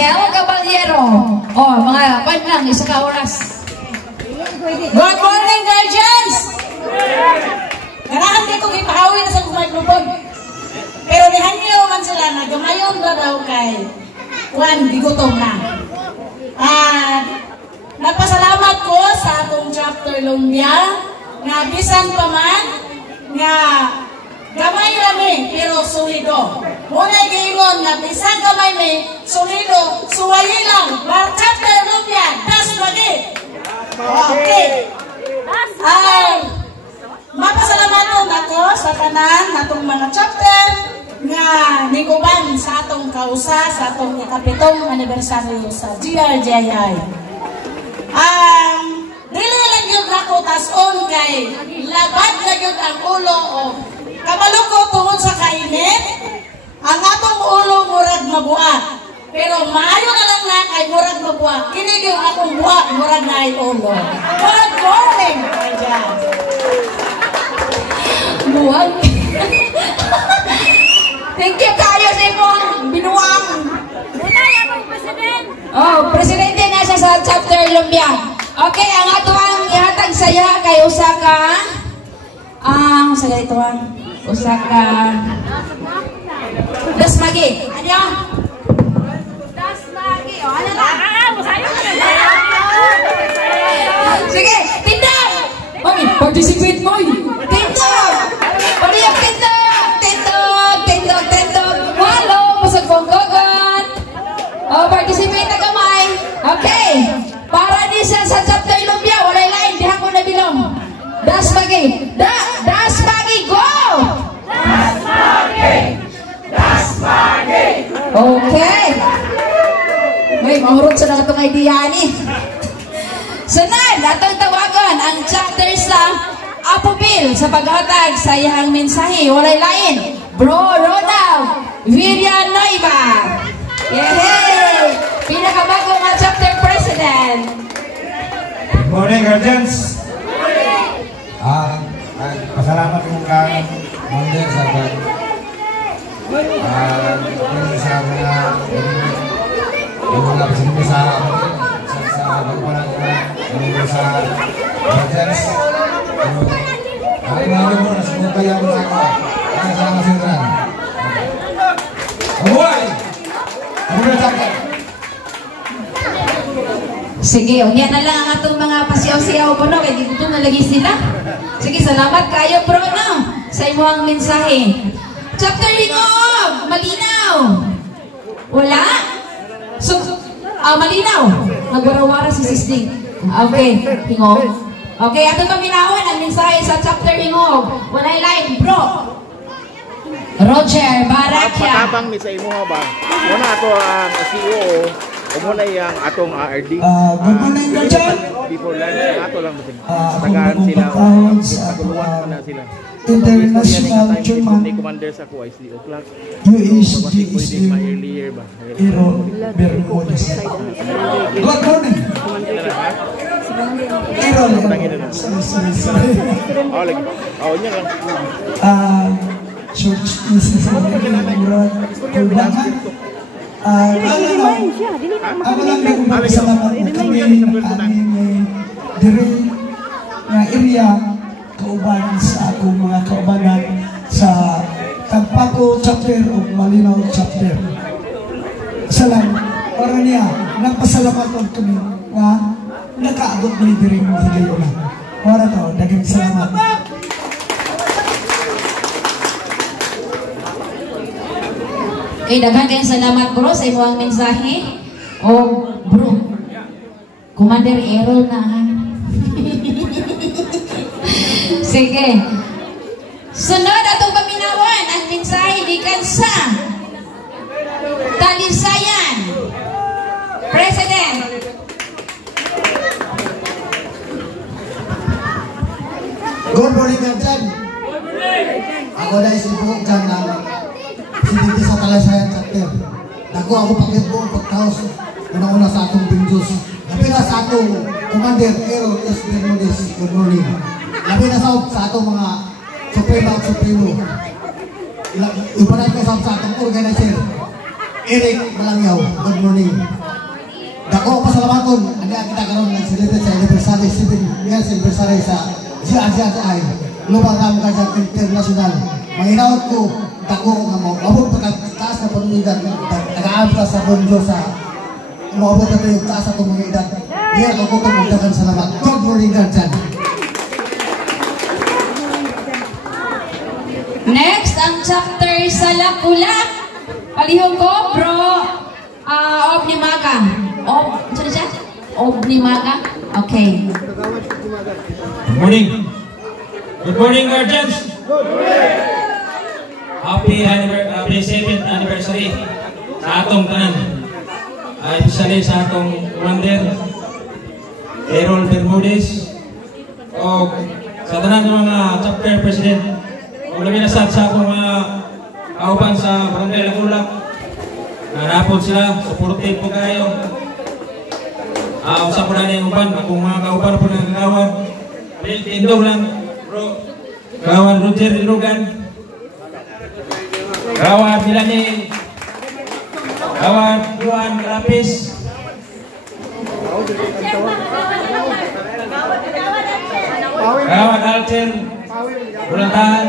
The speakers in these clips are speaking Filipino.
Hazel Caballero. Oh, mga pan lang, isa ka oras. Good morning, guardians! Ganahan dito ipahawi na sa kumagpupod. Pero nihanyo man sila na gamayon na daw kay Juan Bigutom na. Nagpasalamat ko sa atong chapter Lumbia nga bisan pa man nga gamay rami pero sulido. Muna'y gayon nga bisan gamay mi sulido, suwayi lang. Bar chapter Lumbia, das lagi. Okay. Mapasalamaton ako sa tanan natong mga chapter nga niguban sa atong kausa sa atong ikapitong anibersaryo sa GRJI. Dili lang yun ako tas-on kay labad lang yun ang ulo o kabalo ko tungod sa kainit ang atong ulo murag mabuak. Pero maayo na lang na kay murag mabuak. Kinig yung akong buak murag na ay ulo. Good morning, Rajan. Buwag. Thank you kayo sa imong binuang. Oh, presidente na siya sa chapter Lumbia. Okay, ang ato ang ihatag saya kay Osaka. Sa ganito Osaka. Dasmagi. Ano? Dasmagi. O, ano na? Sige, tindog! Mami, participate mo. Tindog! Pariyak tindog! Tindog! Tindog! Tindog! Walo! Masagponggogan! O, participate na kamay. Okay. Para di siya sa chapter Lumbia, walay lain, diha ko na bilong. Dasmagi! Dasmagi! Go! Dasmagi! Dasmagi! Okay. May mahurot sa nakatong idea ni. Sunod, atong tawagan ang chapter sa Apopil sa paghatag sa iyang mensahe. Walay lain. Bro Ronald Villanueva. Yay! Pinakabago nga chapter president. Good morning, guardians. Pasalamat ko kang Monday sa mga pasinipin sa pagpapalang sa guardians. Ako nga mo na sumunod kaya mo sa ako. Ang sa mga sindran. Abuhay! Ako na chapter. Sige, unya na lang ang atong mga pasiyaw-siyaw po, no? Kaya dito nalagi sila. Sige, salamat kayo, bro, no? Sa imuang mensahe. Chapter Hingog! Malinaw! Wala? So, malinaw. Nagwarawara si Sisting. Okay, Hingog. Okay, atong paminawan ang mensahe sa chapter Hingog. Walay line, bro. Roger Barakia. Patabang ni sa imo ba? Muna ato ang CEO. Umuna yung atong RD. Good morning, Roger. Before lunch, ato lang natin. Tagaan sila. Paguluan na sila. International Chairman Commander sa Kuwais Lee O'Clock. USGSM earlier ba? Aaron Bermudez. Good morning. Aaron. Oh, lagi. Oh, niya lang. Church Institute Murad Kulbangan. Ako lang may magpasalamat na kami diri nga area kauban sa akong mga kaubanan sa Tampako chapter o Malinaw chapter. Salamat. Para niya, nagpasalamat kami nga nakaabot ni diri ng higayon. Para to, daghang salamat. Okay, daghang kayong salamat, bro, sa imuang mensahe. Oh, bro, Commander Errol na. Sige. Sunod atong paminawan ang mensahe gikan sa Talisayan President. Good morning, Captain. Ako na isibuhok dyan ng presidente sa Talisayan chapter. Naku ako pag-ibuhok pagkaos. Una-una sa atong Binjus. Labi na sa atong Commander Aaron S. Bermudez. Good morning. Labi na sa atong mga Supremo at Supremo. Ipanay ko sa atong organizer Eric Malangyaw. Good morning. kaya kita karoon nag-celebrate sa anniversary, 7 years anniversary sa GRGI. Global Ram Gajang International. Mahinaot ko, dako nga mo, abot pagkataas na panuligan, nag-aabra sa bondo sa umabot na tayo taas sa komunidad. Ngayon ako kung magdagan salamat. God morning, Garjan. Next, ang chapter sa Lakulak. Palihog ko, bro. Obnimaga. Sino siya? Obnimaga? Okay. Good morning. Good morning, guardians. Good morning. Happy 7th anniversary sa atong tanan. Especially sa atong commander, Errol Bermudez, o sa tanan ng mga chapter president. O labi na sa akong mga kauban sa Barangay Lakulak. Nanapod sila, supportive po kayo. Usap po na yung uban, akong mga kauban po ng kagawad. Tindog lang, bro. Kagawad Roger Irugan. Kagawad Milani. Kagawad Juan Lapis. Kagawad Alter. Bulantahan.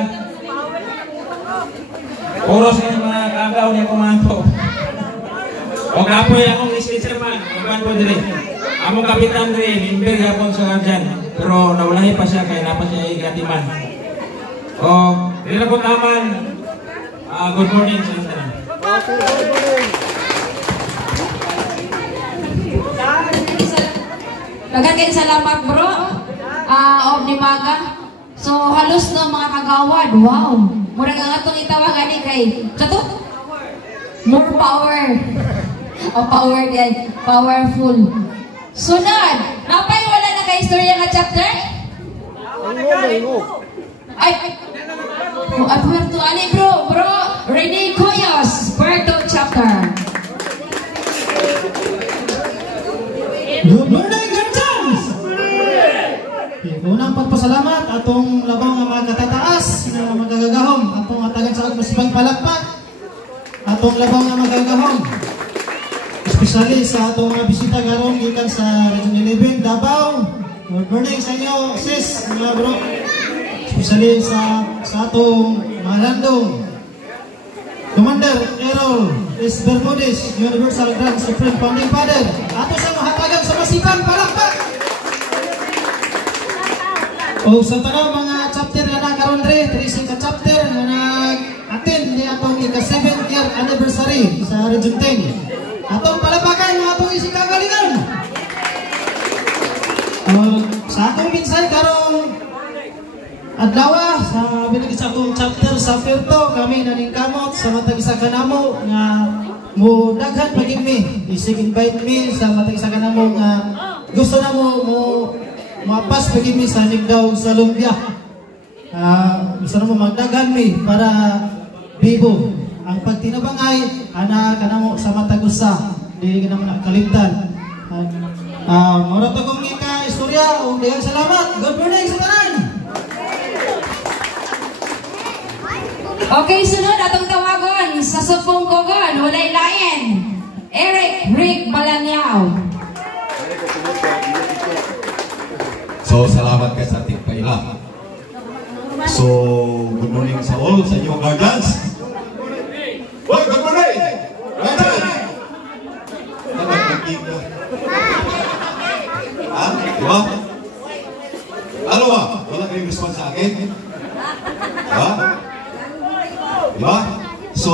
Puro sa mga kagaw niya kumanto. O kapoy akong dispenser man, uban po dire. Among kapitan dire, member yapon sa Garjan. Pero nawalahi pa siya kaya napa siya igatiman. O, dire po taman. Good morning sa inyo. Daghang kayong salamat, bro. Obnimaga. So, halos no mga kagawad. Wow. Murag ang atong itawag ani kay Chato. More power. Power yan. Powerful. Sunod. Napay wala na kay istorya nga chapter? Ay. Puerto ali bro. Rene Coyos. Puerto chapter. Good morning, Garjans! Unang pagpasalamat atong labaw nga mga katataas na magagahom atong atagan sa agmasibang palakpak atong labaw nga magagahom especially sa atong mga bisita karon gikan sa Region 11 Davao. Good morning sa inyo sis mga bro, especially sa atong Malandong Commander Errol S. Bermudez, Universal Grand Supreme Founding Father. Ato sa mahatagan sa masibang palakpak. O sa tanong mga chapter nga na karon dre, 3 ka chapter nga nag-attend ni atong ika-7th year anniversary sa Region 10. Atong palapakan nga atong isikagalingan. Sa atong minsay karong adlaw sa binigay sa atong chapter sa Puerto, kami naningkamot sa matag isa kanamo nga mo daghan pagin mi. Isig invite mi sa matag isa kanamo nga gusto na mo mapas pagin mi sa Nigdaw sa Lumbia. Gusto na mo magdaghan mi para bibo. Ang pagtinabangay ana kanamo sa matag usa. Dili ka naman nakalimtan. Mura to kong ika istorya o diyan salamat. Good morning sa tanan. Okay, sunod atong tawagon sa Supong Kogon, walay lain. Eric Rick Balanyao. So, salamat kay sa ating paila. So, good morning sa all, sa inyong guardians. Well, good morning! Guardians! Ha? Diba? Ano ba? Wala kayong response sa akin? Diba? Diba? So,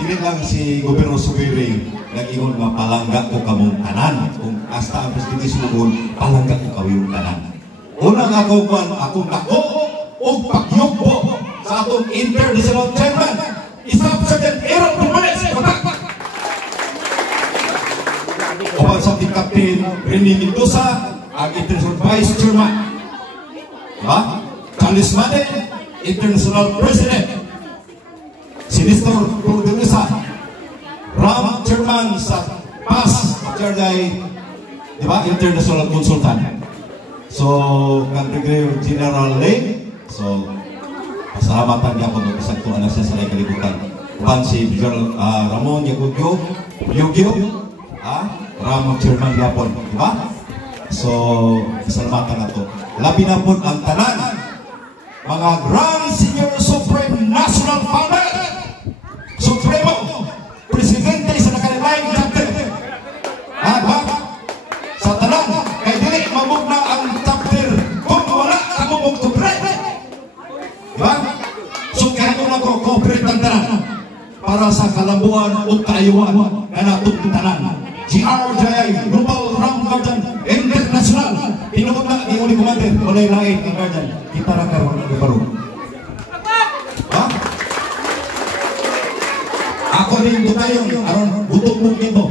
hindi lang si Gobernador Subiri nag-ingon nga palangga ko kamong tanan. Kung hasta ang presidente sumugon, palangga ko kawiyong tanan. Unang akong nako o pagyugbo sa atong international chairman, Staff Sergeant Errol Bermudez. Opan sa ating Captain Rene Mendoza, ang international vice chairman. Diba? Charles Madden, international president. Sinister Purdenesa, Ram chairman sa PAS, diba? International consultant. So, Brigadier General Lane, so, pasalamatan niya po nung isang tuwa na siya sa kalibutan. Upan si General Ramon Yagugyo, Ram chairman niya po, diba? So, salamatan na to. Labi na po ang tanan, mga Grand Senior Supreme National Founder, Supremo, Presidente sa nakalilaing chapter. Sa tanan, kay dili mamog na ang chapter kung wala ka mamog to break. Diba? So, kaya ito na ko, cooperate ang tanan para sa kalambuan o kaayuan na natong tanan. GRJI, Global Ram Guardian International. Pinuot na ni Uli Commander, walay lain ang Guardian. Kita na karoon ng ibaro. Ha? Ako rin tayo, aron butong mong ito.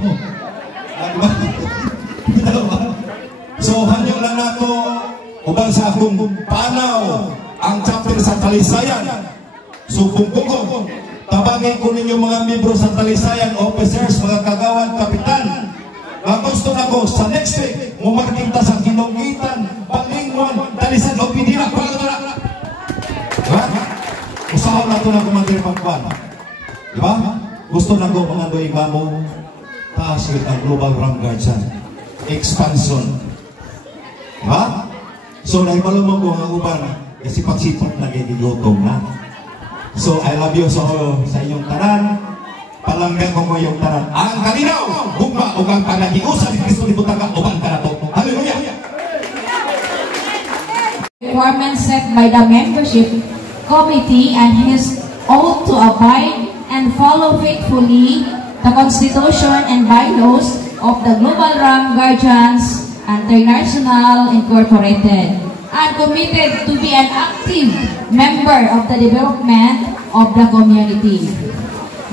Diba? So, hanyo lang na ito, ubang sa akong panaw, ang chapter sa Talisayan. So, kung tabangin ko ninyo mga membro sa Talisayan, officers, mga kagawan, kapitan. Gusto na ko sa next week, mumarkinta sa Kinongitan, Balingwan, Talisayan, o Pidila, pagkatala. Diba? Usahaw na ito na kumandir pagkuhan. Diba? Gusto na ko mga doy mamo, taas ang Global Ram Guardian. Expansion. Diba? So, naibalo mo ko ang uban, kasi pagsipot na gigigotong na. So, I love you sa inyong tanan. Palanggan ko mo yung tanan. Ang kalinaw, bugma o kang panagiusan ni Kristo ni Butaga o bang kanato. Hallelujah! Requirements set by the membership committee and his oath to abide and follow faithfully the Constitution and bylaws of the Global Ram Guardians International Incorporated, and committed to be an active member of the development of the community.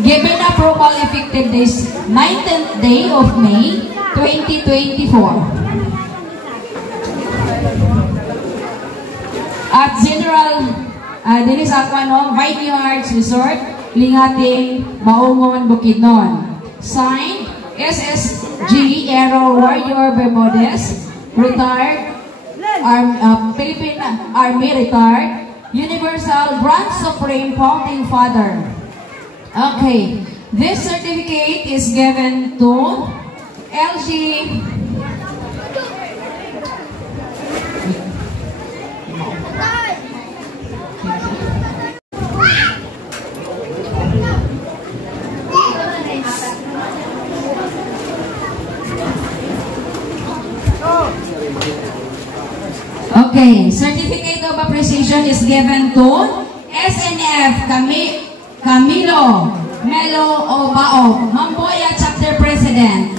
Given approval effective this 19th day of May 2024. At General Dinis Aquano Vineyards Resort, Lingating, Baungon, Bukidnon. Signed, SSG Aero Warrior Bermudez, retired, Philippine Army retired, Universal Grand Supreme Founding Father. Okay, this certificate is given to LG Okay, certificate of appreciation is given to SNF Camilo Melo Obao, Mamboya Chapter President.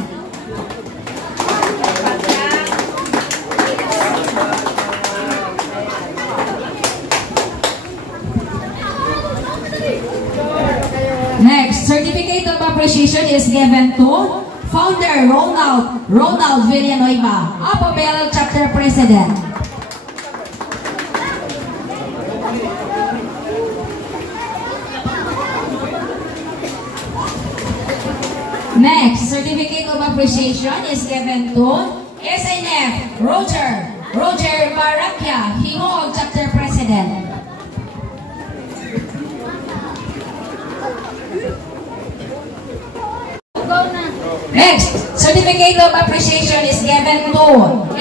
Next, certificate of appreciation is given to Founder Ronald Villanueva, Apobel Chapter President. Next, certificate of appreciation is given to SNF Roger Barraquia, Himog Chapter President. Next, certificate of appreciation is given to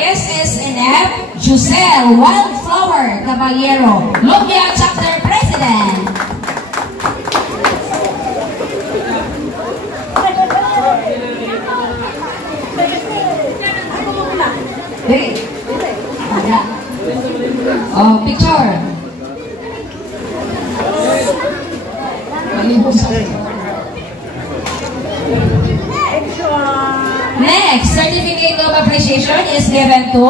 SSNF Giselle Wildflower Caballero, Lumbia Chapter President. Oh, picture. Next, certificate of appreciation is given to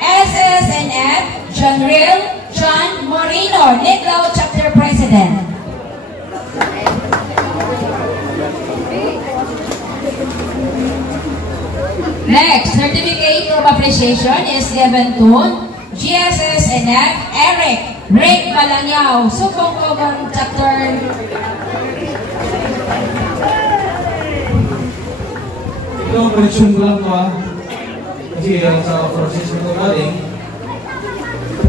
SSNF John Moreno, Niglao Chapter President. Next, certificate of appreciation is given to GSSNF Eric Rick Malanyao, Sukong Chapter. Ito, correction ko lang ito kasi sa process ko galing,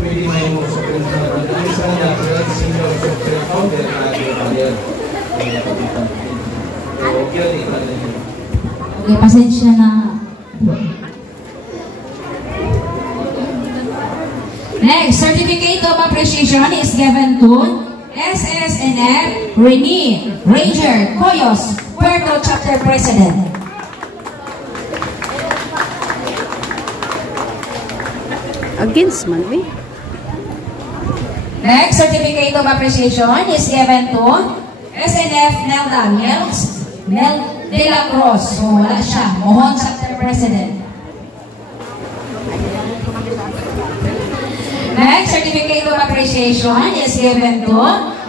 pwede may mo sa pinag-saran. Ang isa na sila si Senior Software Founder na Gabriel. Okay, pasensya na. Next, certificate of appreciation is given to SSNF Rene Ranger Coyos, Puerto Chapter President. Against man, eh? Next, certificate of appreciation is given to SNF Nelda Mel de la Cruz. So, wala siya. Mohon Chapter President. Next, certificate of appreciation is given to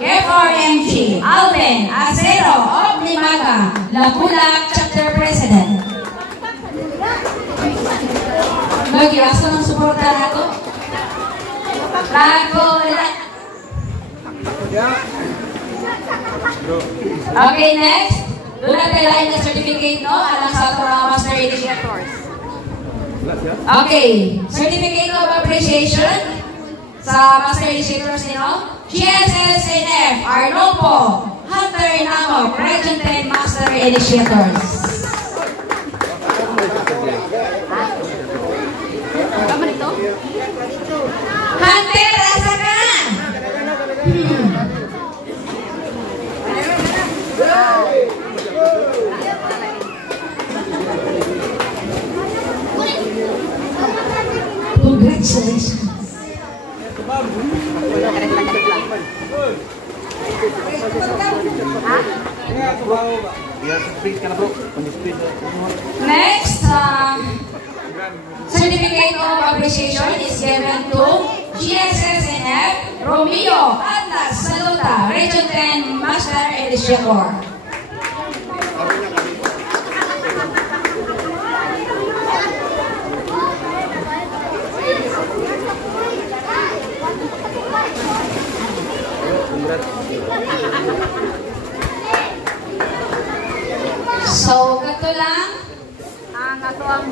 FRMG Alvin Acero of Limaga, Lapulac Chapter President. Lagi, asa ng suporta na ito? Okay, next. Doon natin lahat na certificate, no? Alang sa ito mga master educators. Okay. Certificate of appreciation sa master educators, no? GSSNF, Arnopo, Hunter Namo, Region 10 Master Educators. Kaman ito? Hunter, asa ka? Congratulations. Next, certificate of appreciation is given to GSSNF Romeo Atlas Saluta, Region 10 Master Educator. So, kato lang. Ang ato ang...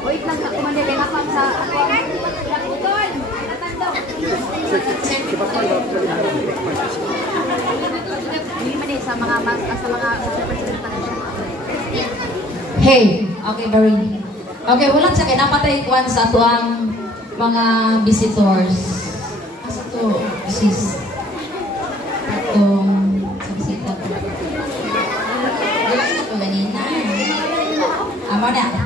Wait lang, kumandili na pang sa ato ang... Utol! Hindi man sa mga Hey, okay, very. Okay, wala sa kinapatay kuan sa ato ang mga visitors. Asa to, sis? Atong sa bisita ko. Wala na po ganina. Amo na.